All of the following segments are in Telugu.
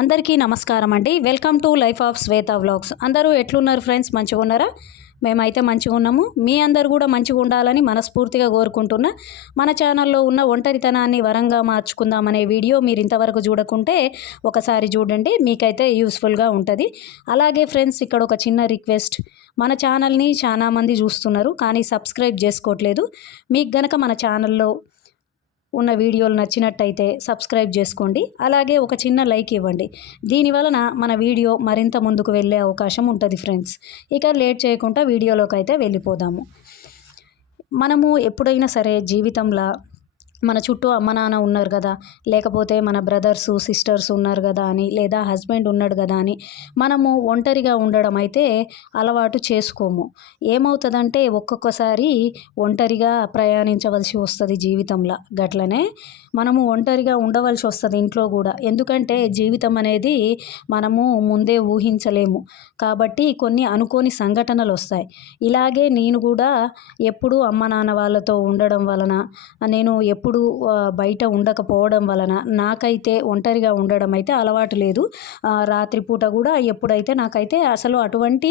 అందరికీ నమస్కారం అండి. Welcome to life of Shweta vlogs. అందరూ ఎట్లున్నారు ఫ్రెండ్స్? మంచిగా ఉన్నారా? మేమైతే మంచిగా ఉన్నాము. మీ అందరు కూడా మంచిగా ఉండాలని మనస్ఫూర్తిగా కోరుకుంటున్నా. మన ఛానల్లో ఉన్న ఒంటరితనాన్ని వరంగా మార్చుకుందామనే వీడియో మీరు ఇంతవరకు చూడకుంటే ఒకసారి చూడండి, మీకైతే యూస్ఫుల్గా ఉంటుంది. అలాగే ఫ్రెండ్స్, ఇక్కడ ఒక చిన్న రిక్వెస్ట్. మన ఛానల్ని చాలామంది చూస్తున్నారు కానీ సబ్స్క్రైబ్ చేసుకోవట్లేదు. మీకు గనక మన ఛానల్లో ఉన్న వీడియోలు నచ్చినట్టయితే సబ్స్క్రైబ్ చేసుకోండి. అలాగే ఒక చిన్న లైక్ ఇవ్వండి. దీనివలన మన వీడియో మరింత ముందుకు వెళ్ళే అవకాశం ఉంటుంది ఫ్రెండ్స్. ఇక లేట్ చేయకుండా వీడియోలోకి అయితే వెళ్ళిపోదాము. మనము ఎప్పుడైనా సరే జీవితంలో మన చుట్టూ అమ్మ నాన్న ఉన్నారు కదా, లేకపోతే మన బ్రదర్సు సిస్టర్స్ ఉన్నారు కదా అని, లేదా హస్బెండ్ ఉన్నాడు కదా అని మనము ఒంటరిగా ఉండడం అయితే అలవాటు చేసుకోము. ఏమవుతుందంటే ఒక్కొక్కసారి ఒంటరిగా ప్రయాణించవలసి వస్తుంది జీవితంలో. గట్లనే మనము ఒంటరిగా ఉండవలసి వస్తుంది ఇంట్లో కూడా. ఎందుకంటే జీవితం అనేది మనము ముందే ఊహించలేము కాబట్టి కొన్ని అనుకోని సంఘటనలు వస్తాయి. ఇలాగే నేను కూడా ఎప్పుడూ అమ్మ నాన్న వాళ్ళతో ఉండడం వలన, నేను ఎప్పుడు బయట ఉండకపోవడం వలన నాకైతే ఒంటరిగా ఉండడం అయితే అలవాటు లేదు. రాత్రిపూట కూడా ఎప్పుడైతే నాకైతే అసలు అటువంటి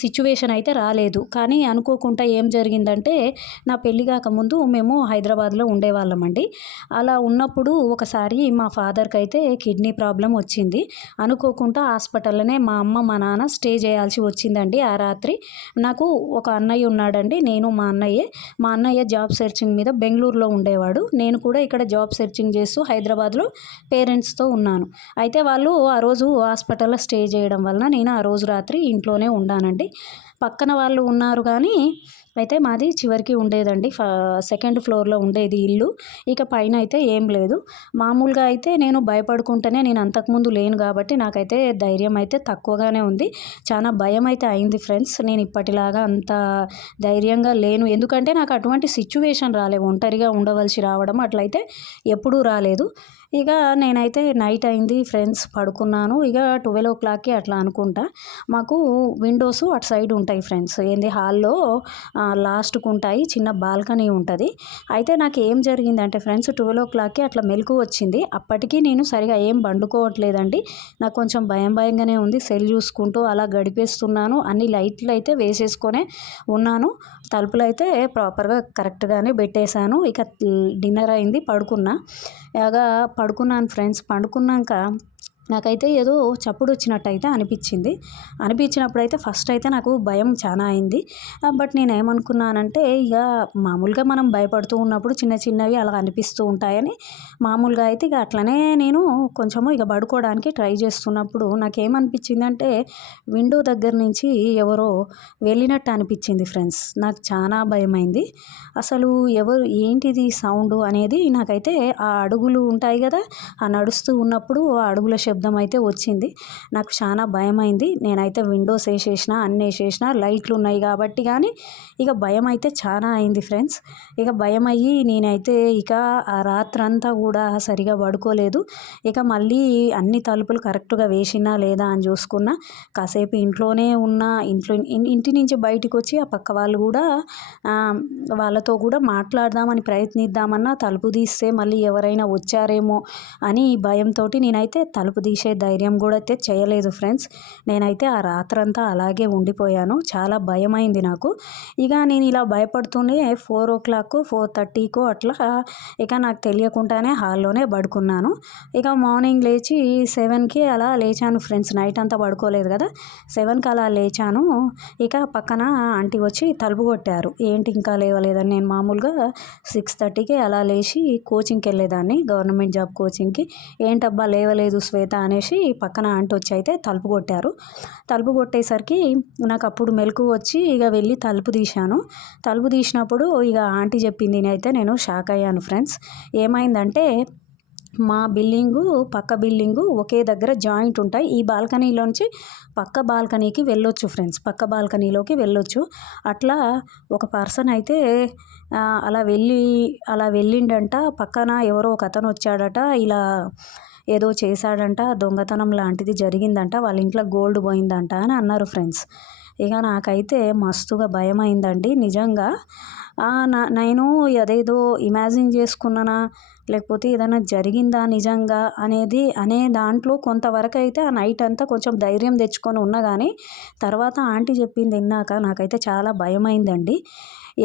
సిచ్యువేషన్ అయితే రాలేదు. కానీ అనుకోకుండా ఏం జరిగిందంటే, నా పెళ్ళి కాకముందు మేము హైదరాబాద్లో ఉండేవాళ్ళమండి. అలా ఉన్నప్పుడు ఒకసారి మా ఫాదర్కి అయితే కిడ్నీ ప్రాబ్లం వచ్చింది. అనుకోకుండా హాస్పిటల్లోనే మా అమ్మ మా నాన్న స్టే చేయాల్సి వచ్చిందండి ఆ రాత్రి. నాకు ఒక అన్నయ్య ఉన్నాడండి, నేను మా అన్నయ్య జాబ్ సెర్చింగ్ మీద బెంగళూరులో ఉండేవాడు. నేను కూడా ఇక్కడ జాబ్ సెర్చింగ్ చేస్తూ హైదరాబాద్లో పేరెంట్స్తో ఉన్నాను. అయితే వాళ్ళు ఆ రోజు హాస్పిటల్లో స్టే చేయడం వలన నేను ఆ రోజు రాత్రి ఇంట్లోనే ఉన్నానండి. పక్కన వాళ్ళు ఉన్నారు కానీ అయితే మాది చివరికి ఉండేదండి, సెకండ్ ఫ్లోర్లో ఉండేది ఇల్లు. ఇక పైన అయితే ఏం లేదు. మామూలుగా అయితే నేను భయపడుకుంటేనే, నేను అంతకుముందు లేను కాబట్టి నాకైతే ధైర్యం అయితే తక్కువగానే ఉంది. చాలా భయం అయితే అయింది ఫ్రెండ్స్. నేను ఇప్పటిలాగా అంత ధైర్యంగా లేను. ఎందుకంటే నాకు అటువంటి సిచ్యువేషన్ రాలేదు, ఒంటరిగా ఉండవలసి రావడం అట్లయితే ఎప్పుడూ రాలేదు. ఇక నేనైతే నైట్ అయింది ఫ్రెండ్స్, పడుకున్నాను. ఇక 12 అట్లా అనుకుంటా. మాకు విండోస్ అటు సైడ్ ఉంటాయి ఫ్రెండ్స్, ఏంది హాల్లో లాస్ట్కు ఉంటాయి, చిన్న బాల్కనీ ఉంటుంది. అయితే నాకు ఏం జరిగిందంటే ఫ్రెండ్స్, 12 అట్లా మెలకు వచ్చింది. అప్పటికీ నేను సరిగా ఏం పండుకోవట్లేదండి. నాకు కొంచెం భయంగానే ఉంది. సెల్ చూసుకుంటూ అలా గడిపేస్తున్నాను. అన్ని లైట్లు అయితే వేసేసుకొనే ఉన్నాను. తలుపులు అయితే ప్రాపర్గా కరెక్ట్గానే పెట్టేశాను. ఇక డిన్నర్ అయింది, పడుకున్నా. ఇక పడుకున్నాను ఫ్రెండ్స్. పడుకున్నాక నాకైతే ఏదో చప్పుడు వచ్చినట్టయితే అనిపించినప్పుడైతే ఫస్ట్ అయితే నాకు భయం చాలా అయింది. బట్ నేను ఏమనుకున్నానంటే, ఇక మామూలుగా మనం భయపడుతూ ఉన్నప్పుడు చిన్న చిన్నవి అలా అనిపిస్తూ ఉంటాయని మామూలుగా అయితే ఇక అట్లనే నేను కొంచెము ఇక పడుకోవడానికి ట్రై చేస్తున్నప్పుడు నాకేమనిపించిందంటే, విండో దగ్గర నుంచి ఎవరో వెళ్ళినట్టు అనిపించింది ఫ్రెండ్స్. నాకు చాలా భయమైంది. అసలు ఎవరు, ఏంటిది సౌండ్ అనేది నాకైతే ఆ అడుగులు ఉంటాయి కదా, ఆ నడుస్తూ ఉన్నప్పుడు ఆ అడుగుల శబ్దం అయితే వచ్చింది. నాకు చాలా భయమైంది. నేనైతే విండోస్ వేసేసిన, అన్నీ వేసేసిన, లైట్లు ఉన్నాయి కాబట్టి. కానీ ఇక భయం అయితే చాలా అయింది ఫ్రెండ్స్. ఇక భయం అయ్యి నేనైతే ఇక ఆ రాత్రంతా కూడా సరిగా పడుకోలేదు. ఇక మళ్ళీ అన్ని తలుపులు కరెక్ట్గా వేసినా లేదా అని చూసుకున్నా. కాసేపు ఇంట్లోనే ఉన్న, ఇంటి నుంచి బయటకు వచ్చి ఆ పక్క వాళ్ళు కూడా వాళ్ళతో కూడా మాట్లాడదామని ప్రయత్నిద్దామన్నా తలుపు తీస్తే మళ్ళీ ఎవరైనా వచ్చారేమో అని భయంతో నేనైతే తలుపు తీసే ధైర్యం కూడా అయితే చేయలేదు ఫ్రెండ్స్. నేనైతే ఆ రాత్రంతా అలాగే ఉండిపోయాను. చాలా భయమైంది నాకు. ఇక నేను ఇలా భయపడుతూనే 4:30 అట్లా ఇక నాకు తెలియకుండానే హాల్లోనే పడుకున్నాను. ఇక మార్నింగ్ లేచి 7కి అలా లేచాను ఫ్రెండ్స్. నైట్ అంతా పడుకోలేదు కదా, 7కి అలా లేచాను. ఇక పక్కన ఆంటీ వచ్చి తలుపు కొట్టారు. ఏంటి ఇంకా లేవలేదని. నేను మామూలుగా 6:30కి అలా లేచి కోచింగ్కి వెళ్ళేదాన్ని, గవర్నమెంట్ జాబ్ కోచింగ్కి. ఏంటబ్బా లేవలేదు శ్వేత అనేసి పక్కన ఆంటీ వచ్చి అయితే తలుపు కొట్టారు. తలుపు కొట్టేసరికి నాకు అప్పుడు మెలకు వచ్చి ఇక వెళ్ళి తలుపు తీశాను. తలుపు తీసినప్పుడు ఇక ఆంటీ చెప్పింది నేనైతే నేను షాక్ అయ్యాను ఫ్రెండ్స్. ఏమైందంటే, మా బిల్డింగు పక్క బిల్డింగు ఒకే దగ్గర జాయింట్ ఉంటాయి. ఈ బాల్కనీలోంచి పక్క బాల్కనీకి వెళ్ళొచ్చు ఫ్రెండ్స్, పక్క బాల్కనీలోకి వెళ్ళొచ్చు. అట్లా ఒక పర్సన్ అయితే అలా వెళ్ళిండంట. పక్కన ఎవరో ఒక అతను వచ్చాడట, ఇలా ఏదో చేశాడంట, దొంగతనం లాంటిది జరిగిందంట, వాళ్ళ ఇంట్లో గోల్డ్ పోయిందంట అని అన్నారు ఫ్రెండ్స్. ఇక నాకైతే మస్తుగా భయమైందండి నిజంగా. నేను అదేదో ఇమాజిన్ చేసుకున్నానా, లేకపోతే ఏదైనా జరిగిందా నిజంగా అనే దాంట్లో కొంతవరకు అయితే ఆ నైట్ అంతా కొంచెం ధైర్యం తెచ్చుకొని ఉన్నా కానీ, తర్వాత ఆంటీ చెప్పింది విన్నాక నాకైతే చాలా భయమైందండి.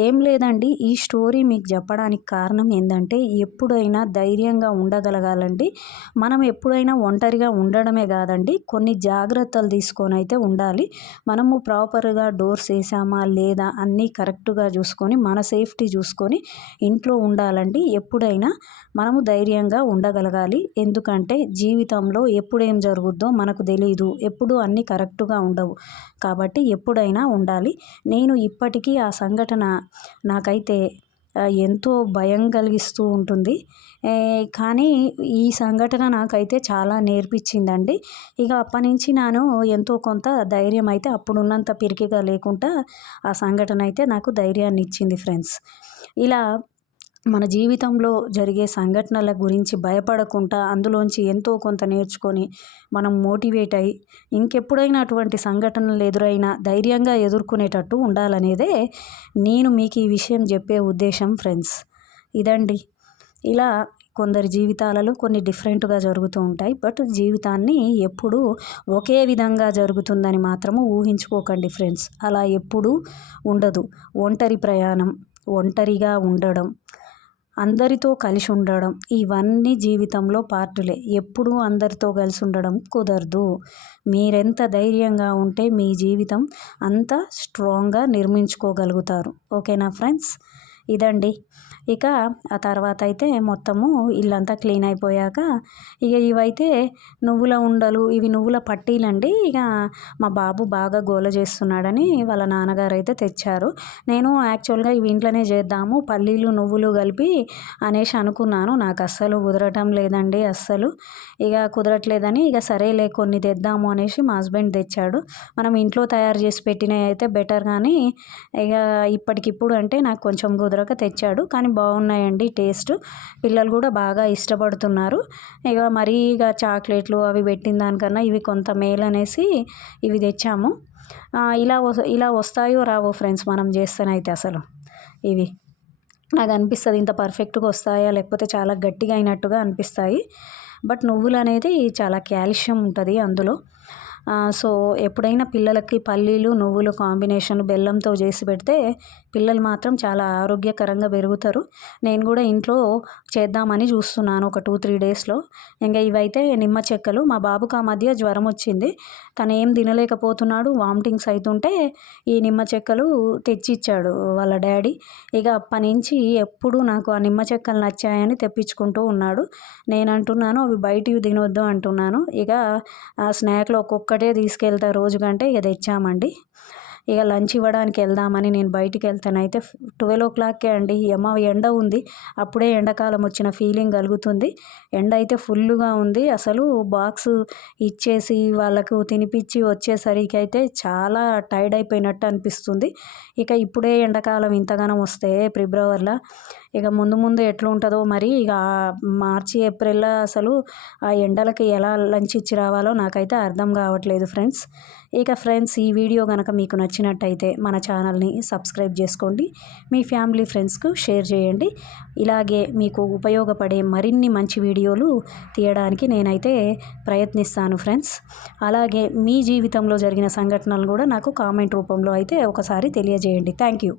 ఏం లేదండి, ఈ స్టోరీ మీకు చెప్పడానికి కారణం ఏంటంటే, ఎప్పుడైనా ధైర్యంగా ఉండగలగాలండి. మనం ఎప్పుడైనా ఒంటరిగా ఉండడమే కాదండి, కొన్ని జాగ్రత్తలు తీసుకొని అయితే ఉండాలి. మనము ప్రాపర్గా డోర్స్ వేసామా లేదా అన్నీ కరెక్ట్గా చూసుకొని మన సేఫ్టీ చూసుకొని ఇంట్లో ఉండాలండి. ఎప్పుడైనా మనము ధైర్యంగా ఉండగలగాలి. ఎందుకంటే జీవితంలో ఎప్పుడేం జరుగుద్దో మనకు తెలియదు, ఎప్పుడు అన్నీ కరెక్ట్గా ఉండవు. కాబట్టి ఎప్పుడైనా ఉండాలి. నేను ఇప్పటికీ ఆ సంఘటన నాకైతే ఎంతో భయం కలిగిస్తూ ఉంటుంది. కానీ ఈ సంఘటన నాకైతే చాలా నేర్పించిందండి. ఇక అప్పటినుంచి నేను ఎంతో కొంత ధైర్యం అయితే అప్పుడున్నంత పిరికిగా లేకుండా ఆ సంఘటన అయితే నాకు ధైర్యాన్ని ఇచ్చింది ఫ్రెండ్స్. ఇలా మన జీవితంలో జరిగే సంఘటనల గురించి భయపడకుండా అందులోంచి ఎంతో కొంత నేర్చుకొని మనం మోటివేట్ అయ్యి ఇంకెప్పుడైనా అటువంటి సంఘటనలు ఎదురైనా ధైర్యంగా ఎదుర్కొనేటట్టు ఉండాలనేదే నేను మీకు ఈ విషయం చెప్పే ఉద్దేశం ఫ్రెండ్స్. ఇదండి. ఇలా కొందరి జీవితాలలో కొన్ని డిఫరెంట్గా జరుగుతూ ఉంటాయి. బట్ జీవితాన్ని ఎప్పుడూ ఒకే విధంగా జరుగుతుందని మాత్రము ఊహించుకోకండి ఫ్రెండ్స్. అలా ఎప్పుడూ ఉండదు. ఒంటరి ప్రయాణం, ఒంటరిగా ఉండడం, అందరితో కలిసి ఉండడం, ఇవన్నీ జీవితంలో పార్టులే. ఎప్పుడూ అందరితో కలిసి ఉండడం కుదరదు. మీరెంత ధైర్యంగా ఉంటే మీ జీవితం అంత స్ట్రాంగ్గా నిర్మించుకోగలుగుతారు. ఓకేనా ఫ్రెండ్స్? ఇదండి. ఇక ఆ తర్వాత అయితే మొత్తము ఇల్లంతా క్లీన్ అయిపోయాక ఇక ఇవైతే నువ్వుల ఉండలు, ఇవి నువ్వుల పట్టీలండి. ఇక మా బాబు బాగా గోల చేస్తున్నాడని వాళ్ళ నాన్నగారు అయితే తెచ్చారు. నేను యాక్చువల్గా ఇవి ఇంట్లోనే చేద్దాము, పల్లీలు నువ్వులు కలిపి అనేసి అనుకున్నాను. నాకు అస్సలు కుదరటం లేదండి, అస్సలు. ఇక కుదరట్లేదని ఇక సరేలే కొన్ని తెద్దాము అనేసి మా హస్బెండ్ తెచ్చాడు. మనం ఇంట్లో తయారు చేసి పెట్టినవి అయితే బెటర్, కానీ ఇక ఇప్పటికిప్పుడు అంటే నాకు కొంచెం కుదరక తెచ్చాడు. కానీ బాగున్నాయండి టేస్ట్. పిల్లలు కూడా బాగా ఇష్టపడుతున్నారు. ఇక మరీ ఇక చాక్లెట్లు అవి పెట్టిన దానికన్నా ఇవి కొంత మేలు అనేసి ఇవి తెచ్చాము. ఇలా వస్తాయో రావో ఫ్రెండ్స్ మనం చేస్తేనైతే అసలు ఇవి నాకు అనిపిస్తుంది ఇంత పర్ఫెక్ట్గా వస్తాయా లేకపోతే చాలా గట్టిగా అయినట్టుగా అనిపిస్తాయి. బట్ నువ్వులు అనేది చాలా కాల్షియం ఉంటుంది అందులో. సో ఎప్పుడైనా పిల్లలకి పల్లీలు నువ్వులు కాంబినేషన్ బెల్లంతో చేసి పెడితే పిల్లలు మాత్రం చాలా ఆరోగ్యకరంగా పెరుగుతారు. నేను కూడా ఇంట్లో చేద్దామని చూస్తున్నాను ఒక 2-3 డేస్లో. ఇంకా ఇవైతే నిమ్మ చెక్కలు. మా బాబుకి ఆ మధ్య జ్వరం వచ్చింది, తను ఏం తినలేకపోతున్నాడు, వామిటింగ్స్ అవుతుంటే ఈ నిమ్మ చెక్కలు తెచ్చిచ్చాడు వాళ్ళ డాడీ. ఇక అప్పటి నుంచి ఎప్పుడు నాకు ఆ నిమ్మ చెక్కలు నచ్చాయని తెప్పించుకుంటూ ఉన్నాడు. నేను అంటున్నాను అవి బయటివి తినొద్దు అంటున్నాను. ఇక ఆ స్నాక్లో ఒక్కొక్కటే తీసుకెళ్తా రోజు కంటే ఇక తెచ్చామండి. ఇక లంచ్ ఇవ్వడానికి వెళ్దామని నేను బయటికి వెళ్తానైతే 12 o'clockకే అండి. ఎండ ఉంది, అప్పుడే ఎండాకాలం వచ్చిన ఫీలింగ్ కలుగుతుంది. ఎండ అయితే ఫుల్గా ఉంది. అసలు బాక్స్ ఇచ్చేసి వాళ్ళకు తినిపించి వచ్చేసరికి అయితే చాలా టైర్డ్ అయిపోయినట్టు అనిపిస్తుంది. ఇక ఇప్పుడే ఎండాకాలం ఇంతగానం వస్తే ఫిబ్రవరిలో ఇక ముందు ముందు ఎట్లుంటుందో మరి. ఇక మార్చి ఏప్రిల్లో అసలు ఆ ఎండలకి ఎలా లంచ్ ఇచ్చి రావాలో నాకైతే అర్థం కావట్లేదు ఫ్రెండ్స్. ఇక ఫ్రెండ్స్, ఈ వీడియో కనుక మీకు నచ్చినట్టయితే మన ఛానల్ని సబ్స్క్రైబ్ చేసుకోండి, మీ ఫ్యామిలీ ఫ్రెండ్స్కు షేర్ చేయండి. ఇలాగే మీకు ఉపయోగపడే మరిన్ని మంచి వీడియోలు తీయడానికి నేనైతే ప్రయత్నిస్తాను ఫ్రెండ్స్. అలాగే మీ జీవితంలో జరిగిన సంఘటనలు కూడా నాకు కామెంట్ రూపంలో అయితే ఒకసారి తెలియజేయండి. Thank you.